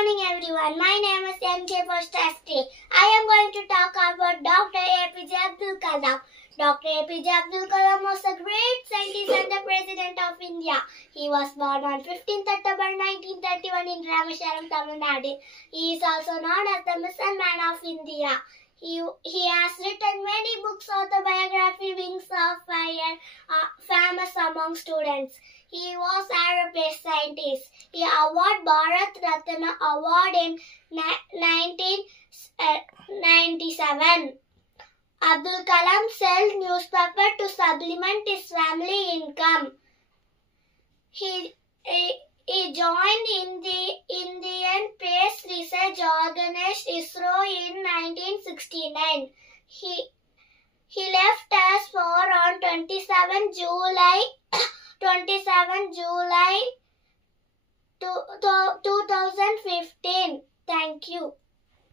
morning everyone, my name is MK Postastri. I am going to talk about Dr. APJ Abdul Kalam. Dr. APJ Abdul Kalam was a great scientist and the President of India. He was born on 15th October 1931 in Rameswaram, Tamil Nadu. He is also known as the Missile Man of India. He has written many books. Autobiography Wings of Fire, famous among students. He was an aerospace scientist. He awarded Bharat Ratna Award in 1997. Abdul Kalam sold newspaper to supplement his family income. He joined in the Indian Space Research Organization ISRO in 1969. He left us on 27 July 2015. Thank you.